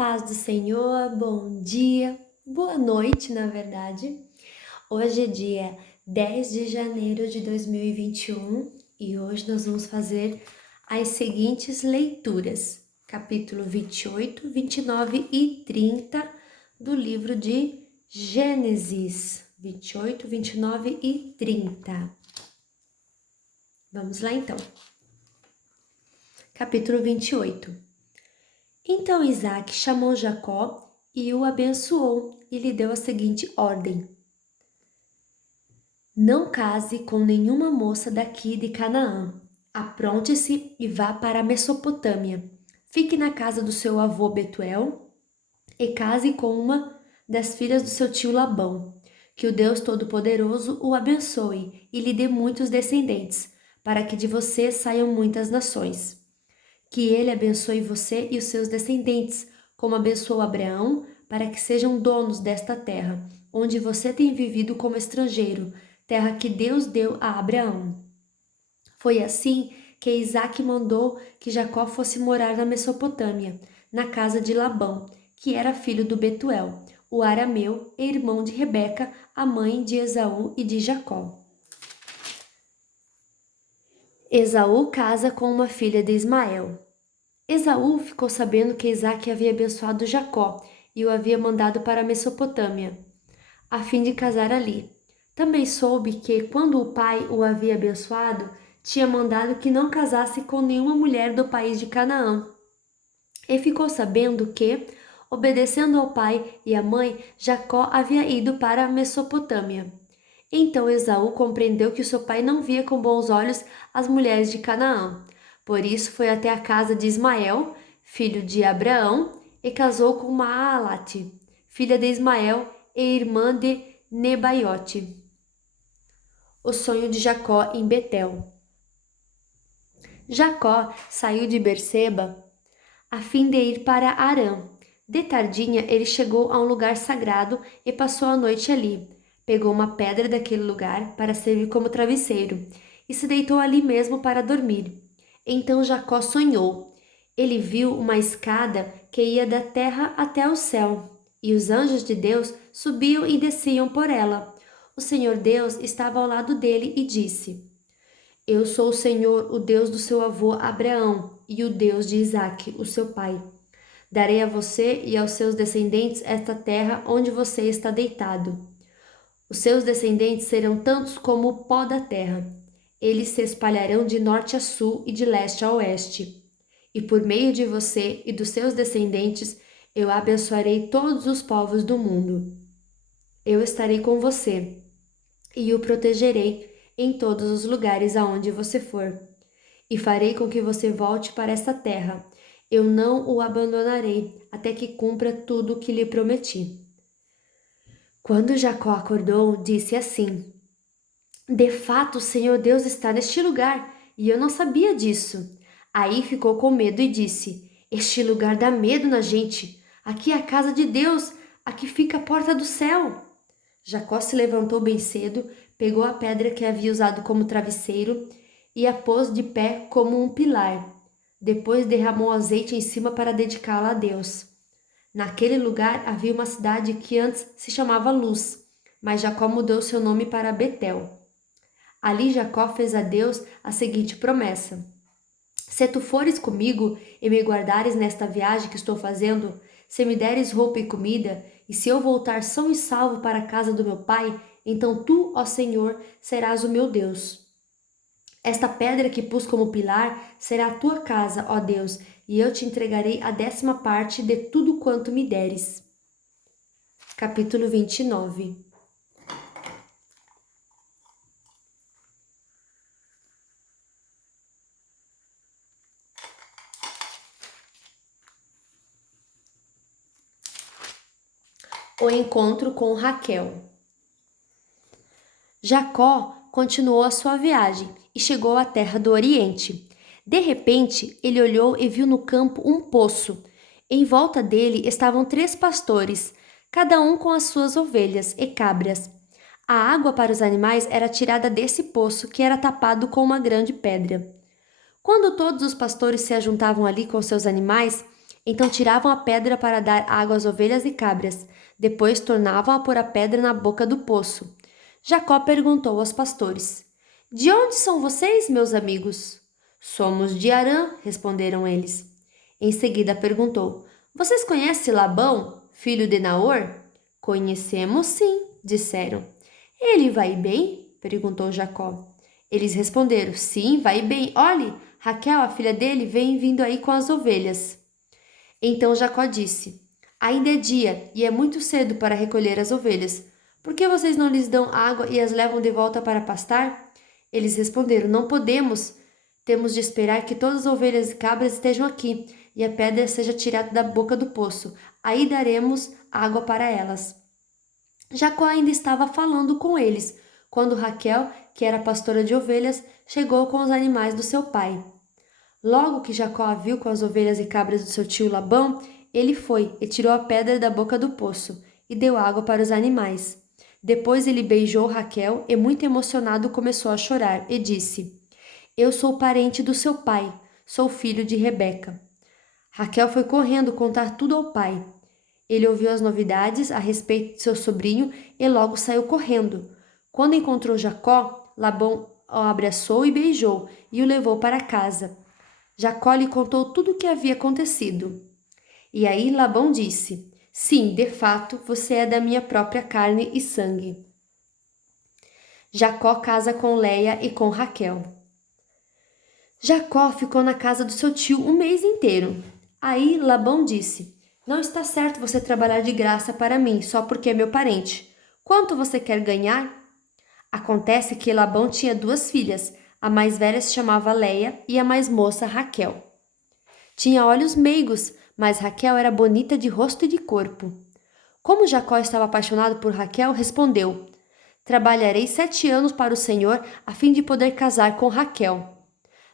paz do Senhor, bom dia, boa noite, na verdade. Hoje é dia 10 de janeiro de 2021 e hoje nós vamos fazer as seguintes leituras: capítulo 28, 29 e 30 do livro de Gênesis. 28, 29 e 30. Vamos lá então. Capítulo 28. Então Isaque chamou Jacó e o abençoou e lhe deu a seguinte ordem: Não case com nenhuma moça daqui de Canaã. Apronte-se e vá para a Mesopotâmia. Fique na casa do seu avô Betuel e case com uma das filhas do seu tio Labão. Que o Deus Todo-Poderoso o abençoe e lhe dê muitos descendentes, para que de você saiam muitas nações. Que ele abençoe você e os seus descendentes, como abençoou Abraão, para que sejam donos desta terra, onde você tem vivido como estrangeiro, terra que Deus deu a Abraão. Foi assim que Isaque mandou que Jacó fosse morar na Mesopotâmia, na casa de Labão, que era filho do Betuel, o arameu e irmão de Rebeca, a mãe de Esaú e de Jacó. Esaú casa com uma filha de Ismael. Esaú ficou sabendo que Isaque havia abençoado Jacó e o havia mandado para a Mesopotâmia, a fim de casar ali. Também soube que, quando o pai o havia abençoado, tinha mandado que não casasse com nenhuma mulher do país de Canaã. E ficou sabendo que, obedecendo ao pai e à mãe, Jacó havia ido para a Mesopotâmia. Então Esaú compreendeu que seu pai não via com bons olhos as mulheres de Canaã. Por isso foi até a casa de Ismael, filho de Abraão, e casou com Maalate, filha de Ismael e irmã de Nebaiote. O sonho de Jacó em Betel. Jacó saiu de Berseba a fim de ir para Harã. De tardinha ele chegou a um lugar sagrado e passou a noite ali. Pegou uma pedra daquele lugar para servir como travesseiro e se deitou ali mesmo para dormir. Então Jacó sonhou. Ele viu uma escada que ia da terra até o céu, e os anjos de Deus subiam e desciam por ela. O Senhor Deus estava ao lado dele e disse: Eu sou o Senhor, o Deus do seu avô Abraão, e o Deus de Isaque, o seu pai. Darei a você e aos seus descendentes esta terra onde você está deitado. Os seus descendentes serão tantos como o pó da terra. Eles se espalharão de norte a sul e de leste a oeste. E por meio de você e dos seus descendentes, eu abençoarei todos os povos do mundo. Eu estarei com você e o protegerei em todos os lugares aonde você for. E farei com que você volte para esta terra. Eu não o abandonarei até que cumpra tudo o que lhe prometi. Quando Jacó acordou, disse assim: De fato, o Senhor Deus está neste lugar, e eu não sabia disso. Aí ficou com medo e disse: Este lugar dá medo na gente. Aqui é a casa de Deus, aqui fica a porta do céu. Jacó se levantou bem cedo, pegou a pedra que havia usado como travesseiro e a pôs de pé como um pilar. Depois derramou azeite em cima para dedicá-la a Deus. Naquele lugar havia uma cidade que antes se chamava Luz, mas Jacó mudou seu nome para Betel. Ali Jacó fez a Deus a seguinte promessa: Se tu fores comigo e me guardares nesta viagem que estou fazendo, se me deres roupa e comida, e se eu voltar são e salvo para a casa do meu pai, então tu, ó Senhor, serás o meu Deus. Esta pedra que pus como pilar será a tua casa, ó Deus, e eu te entregarei a 10ª parte de tudo quanto me deres. Capítulo 29. O encontro com Raquel. Jacó continuou a sua viagem e chegou à terra do Oriente. De repente, ele olhou e viu no campo um poço. Em volta dele estavam 3 pastores, cada um com as suas ovelhas e cabras. A água para os animais era tirada desse poço, que era tapado com uma grande pedra. Quando todos os pastores se ajuntavam ali com seus animais, Então tiravam a pedra para dar água às ovelhas e cabras. Depois tornavam a pôr a pedra na boca do poço. Jacó perguntou aos pastores: De onde são vocês, meus amigos? Somos de Harã, responderam eles. Em seguida perguntou: Vocês conhecem Labão, filho de Naor? Conhecemos sim, disseram. Ele vai bem? Perguntou Jacó. Eles responderam: Sim, vai bem. Olhe, Raquel, a filha dele, vem vindo aí com as ovelhas. Então Jacó disse: Ainda é dia e é muito cedo para recolher as ovelhas. Por que vocês não lhes dão água e as levam de volta para pastar? Eles responderam: Não podemos. Temos de esperar que todas as ovelhas e cabras estejam aqui e a pedra seja tirada da boca do poço. Aí daremos água para elas. Jacó ainda estava falando com eles, quando Raquel, que era pastora de ovelhas, chegou com os animais do seu pai. Logo que Jacó a viu com as ovelhas e cabras do seu tio Labão, ele foi e tirou a pedra da boca do poço e deu água para os animais. Depois ele beijou Raquel e, muito emocionado, começou a chorar e disse: Eu sou parente do seu pai, sou filho de Rebeca. Raquel foi correndo contar tudo ao pai. Ele ouviu as novidades a respeito de seu sobrinho e logo saiu correndo. Quando encontrou Jacó, Labão o abraçou e beijou e o levou para casa. Jacó lhe contou tudo o que havia acontecido. E aí Labão disse: Sim, de fato, você é da minha própria carne e sangue. Jacó casa com Leia e com Raquel. Jacó ficou na casa do seu tio um mês inteiro. Aí Labão disse: Não está certo você trabalhar de graça para mim só porque é meu parente. Quanto você quer ganhar? Acontece que Labão tinha duas filhas. A mais velha se chamava Leia e a mais moça Raquel. Tinha olhos meigos, mas Raquel era bonita de rosto e de corpo. Como Jacó estava apaixonado por Raquel, respondeu: Trabalharei 7 anos para o Senhor a fim de poder casar com Raquel.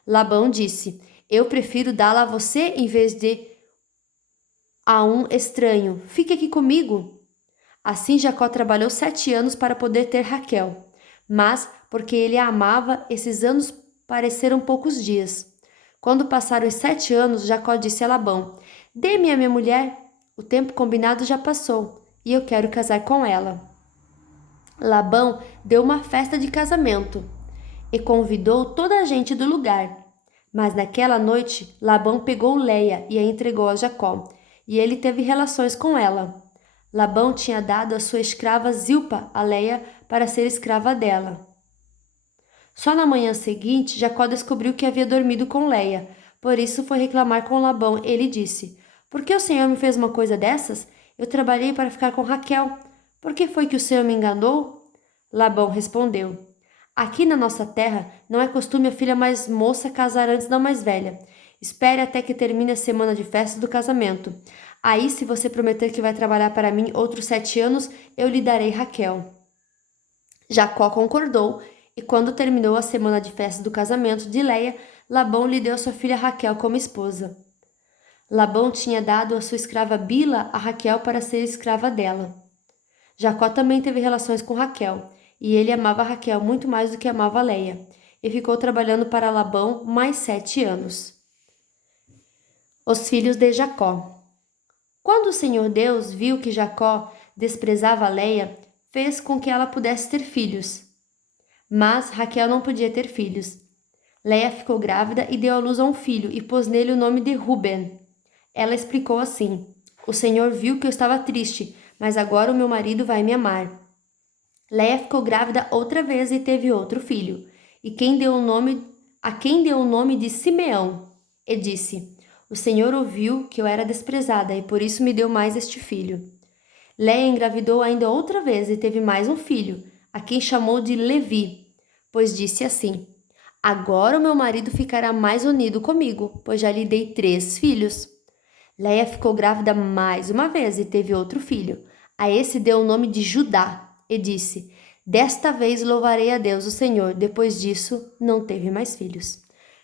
Labão disse: Eu prefiro dá-la a você em vez de a um estranho. Fique aqui comigo. Assim Jacó trabalhou 7 anos para poder ter Raquel. Mas, porque ele a amava, esses anos pareceram poucos dias. Quando passaram os 7 anos, Jacó disse a Labão: Dê-me a minha mulher. O tempo combinado já passou e eu quero casar com ela. Labão deu uma festa de casamento e convidou toda a gente do lugar. Mas naquela noite, Labão pegou Leia e a entregou a Jacó, e ele teve relações com ela. Labão tinha dado a sua escrava Zilpa a Leia para ser escrava dela. Só na manhã seguinte, Jacó descobriu que havia dormido com Leia. Por isso foi reclamar com Labão. Ele disse: Por que o Senhor me fez uma coisa dessas? Eu trabalhei para ficar com Raquel. Por que foi que o Senhor me enganou? Labão respondeu: Aqui na nossa terra não é costume a filha mais moça casar antes da mais velha. Espere até que termine a semana de festa do casamento. Aí, se você prometer que vai trabalhar para mim outros 7 anos, eu lhe darei Raquel. Jacó concordou, e quando terminou a semana de festa do casamento de Leia, Labão lhe deu sua filha Raquel como esposa. Labão tinha dado a sua escrava Bila a Raquel para ser escrava dela. Jacó também teve relações com Raquel, e ele amava Raquel muito mais do que amava Leia, e ficou trabalhando para Labão mais 7 anos. Os filhos de Jacó. Quando o Senhor Deus viu que Jacó desprezava Leia, fez com que ela pudesse ter filhos. Mas Raquel não podia ter filhos. Leia ficou grávida e deu à luz a um filho e pôs nele o nome de Ruben. Ela explicou assim: O Senhor viu que eu estava triste, mas agora o meu marido vai me amar. Leia ficou grávida outra vez e teve outro filho, e quem deu o nome de Simeão, e disse: O Senhor ouviu que eu era desprezada e por isso me deu mais este filho. Leia engravidou ainda outra vez e teve mais um filho, a quem chamou de Levi, pois disse assim: Agora o meu marido ficará mais unido comigo, pois já lhe dei 3 filhos. Leia ficou grávida mais uma vez e teve outro filho. A esse deu o nome de Judá e disse: Desta vez louvarei a Deus, o Senhor. Depois disso, não teve mais filhos.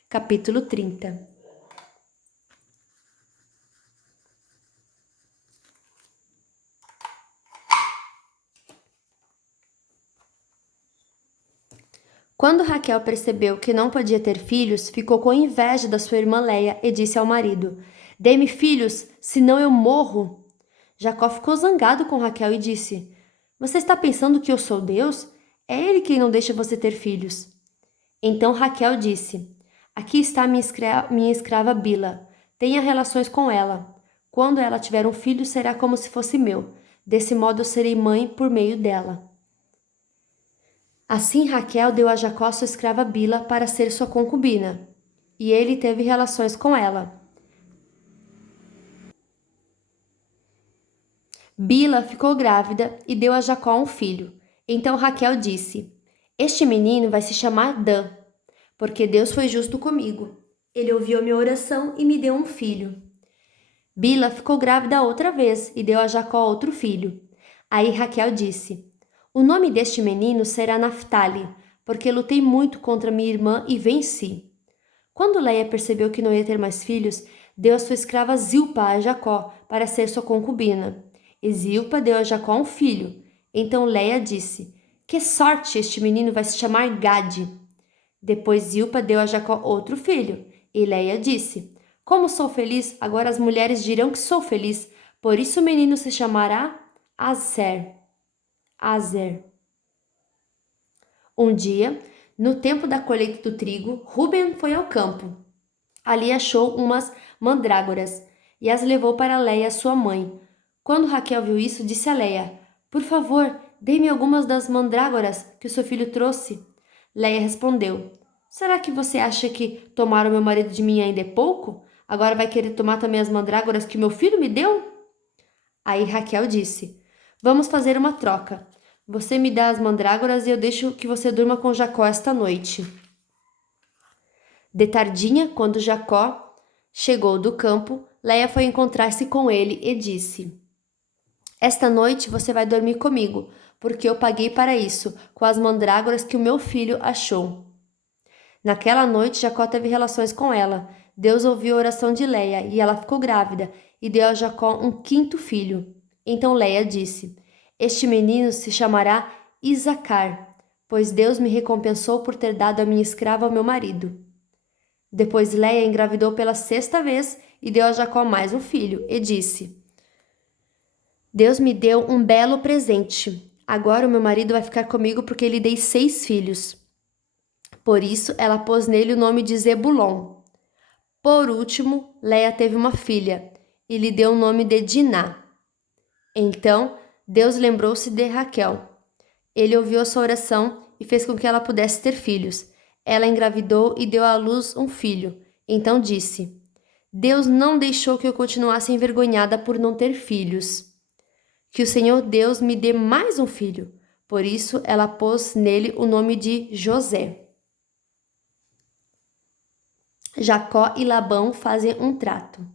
Capítulo 30. Quando Raquel percebeu que não podia ter filhos, ficou com inveja da sua irmã Leia e disse ao marido: Dê-me filhos, senão eu morro. Jacó ficou zangado com Raquel e disse: Você está pensando que eu sou Deus? É ele quem não deixa você ter filhos. Então Raquel disse: Aqui está minha escrava Bila. Tenha relações com ela. Quando ela tiver um filho, será como se fosse meu. Desse modo eu serei mãe por meio dela. Assim Raquel deu a Jacó sua escrava Bila para ser sua concubina, e ele teve relações com ela. Bila ficou grávida e deu a Jacó um filho. Então Raquel disse: Este menino vai se chamar Dan, porque Deus foi justo comigo. Ele ouviu a minha oração e me deu um filho. Bila ficou grávida outra vez e deu a Jacó outro filho. Aí Raquel disse: O nome deste menino será Naftali, porque lutei muito contra minha irmã e venci. Quando Leia percebeu que não ia ter mais filhos, deu a sua escrava Zilpa a Jacó para ser sua concubina. E Zilpa deu a Jacó um filho. Então Leia disse: Que sorte, este menino vai se chamar Gade. Depois Zilpa deu a Jacó outro filho. E Leia disse: Como sou feliz, agora as mulheres dirão que sou feliz. Por isso o menino se chamará Aser. Azer. Um dia, no tempo da colheita do trigo, Ruben foi ao campo. Ali achou umas mandrágoras e as levou para Leia, sua mãe. Quando Raquel viu isso, disse a Leia: Por favor, dê-me algumas das mandrágoras que o seu filho trouxe. Leia respondeu: Será que você acha que tomar o meu marido de mim ainda é pouco? Agora vai querer tomar também as mandrágoras que meu filho me deu? Aí Raquel disse: Vamos fazer uma troca. Você me dá as mandrágoras e eu deixo que você durma com Jacó esta noite. De tardinha, quando Jacó chegou do campo, Leia foi encontrar-se com ele e disse: Esta noite você vai dormir comigo, porque eu paguei para isso, com as mandrágoras que o meu filho achou. Naquela noite, Jacó teve relações com ela. Deus ouviu a oração de Leia e ela ficou grávida e deu a Jacó um quinto filho. Então Leia disse: Este menino se chamará Isacar, pois Deus me recompensou por ter dado a minha escrava ao meu marido. Depois Leia engravidou pela sexta vez e deu a Jacó mais um filho, e disse: Deus me deu um belo presente. Agora o meu marido vai ficar comigo porque lhe dei 6 filhos. Por isso ela pôs nele o nome de Zebulon. Por último, Leia teve uma filha e lhe deu o nome de Diná. Então Deus lembrou-se de Raquel. Ele ouviu a sua oração e fez com que ela pudesse ter filhos. Ela engravidou e deu à luz um filho. Então disse: Deus não deixou que eu continuasse envergonhada por não ter filhos. Que o Senhor Deus me dê mais um filho. Por isso ela pôs nele o nome de José. Jacó e Labão fazem um trato.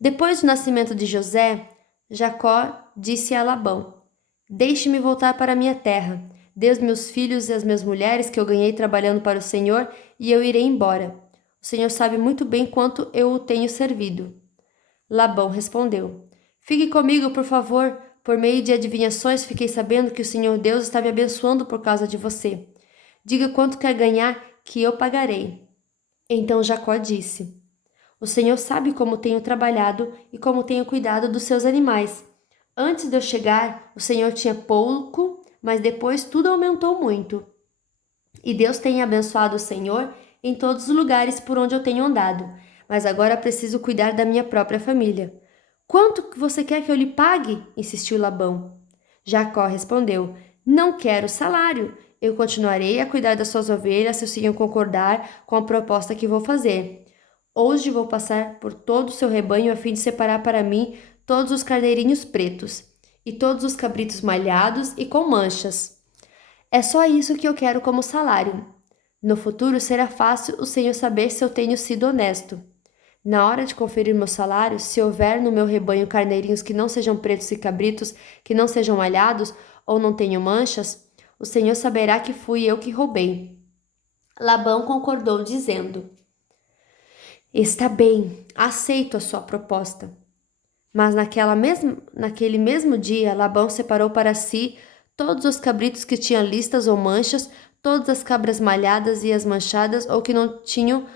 Depois do nascimento de José, Jacó disse a Labão: Deixe-me voltar para minha terra. Dê os meus filhos e as minhas mulheres que eu ganhei trabalhando para o Senhor, e eu irei embora. O Senhor sabe muito bem quanto eu o tenho servido. Labão respondeu: Fique comigo, por favor. Por meio de adivinhações, fiquei sabendo que o Senhor Deus está me abençoando por causa de você. Diga quanto quer ganhar, que eu pagarei. Então Jacó disse: O Senhor sabe como tenho trabalhado e como tenho cuidado dos seus animais. Antes de eu chegar, o Senhor tinha pouco, mas depois tudo aumentou muito. E Deus tem abençoado o Senhor em todos os lugares por onde eu tenho andado, mas agora preciso cuidar da minha própria família. Quanto você quer que eu lhe pague? Insistiu Labão. Jacó respondeu: Não quero salário. Eu continuarei a cuidar das suas ovelhas se o Senhor concordar com a proposta que vou fazer. Hoje vou passar por todo o seu rebanho a fim de separar para mim todos os carneirinhos pretos e todos os cabritos malhados e com manchas. É só isso que eu quero como salário. No futuro será fácil o Senhor saber se eu tenho sido honesto. Na hora de conferir meu salário, se houver no meu rebanho carneirinhos que não sejam pretos e cabritos, que não sejam malhados ou não tenham manchas, o Senhor saberá que fui eu que roubei. Labão concordou, dizendo: Está bem, aceito a sua proposta. Mas naquele mesmo dia, Labão separou para si todos os cabritos que tinham listas ou manchas, todas as cabras malhadas e as manchadas ou que não tinham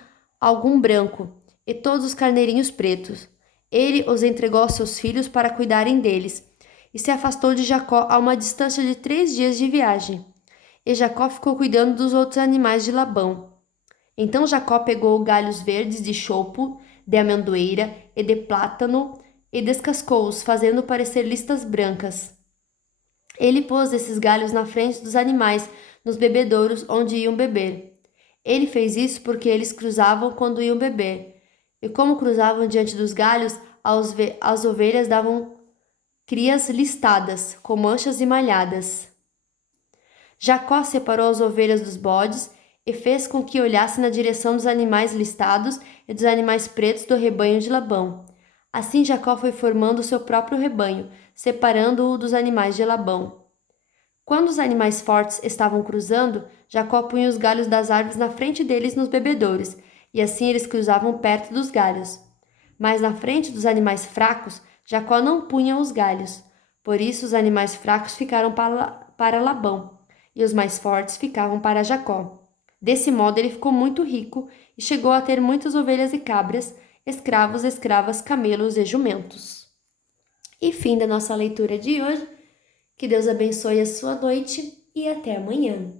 algum branco. e todos os carneirinhos pretos. Ele os entregou aos seus filhos para cuidarem deles, e se afastou de Jacó a uma distância de 3 dias de viagem. E Jacó ficou cuidando dos outros animais de Labão. Então Jacó pegou galhos verdes de chopo, de amendoeira e de plátano e descascou-os, fazendo parecer listas brancas. Ele pôs esses galhos na frente dos animais, nos bebedouros onde iam beber. Ele fez isso porque eles cruzavam quando iam beber. E como cruzavam diante dos galhos, as ovelhas davam crias listadas, com manchas e malhadas. Jacó separou as ovelhas dos bodes e fez com que olhassem na direção dos animais listados e dos animais pretos do rebanho de Labão. Assim Jacó foi formando o seu próprio rebanho, separando-o dos animais de Labão. Quando os animais fortes estavam cruzando, Jacó punha os galhos das árvores na frente deles nos bebedouros, e assim eles cruzavam perto dos galhos. Mas na frente dos animais fracos, Jacó não punha os galhos. Por isso os animais fracos ficaram para Labão, e os mais fortes ficavam para Jacó. Desse modo ele ficou muito rico e chegou a ter muitas ovelhas e cabras, escravos, escravas, camelos e jumentos. E fim da nossa leitura de hoje. Que Deus abençoe a sua noite e até amanhã.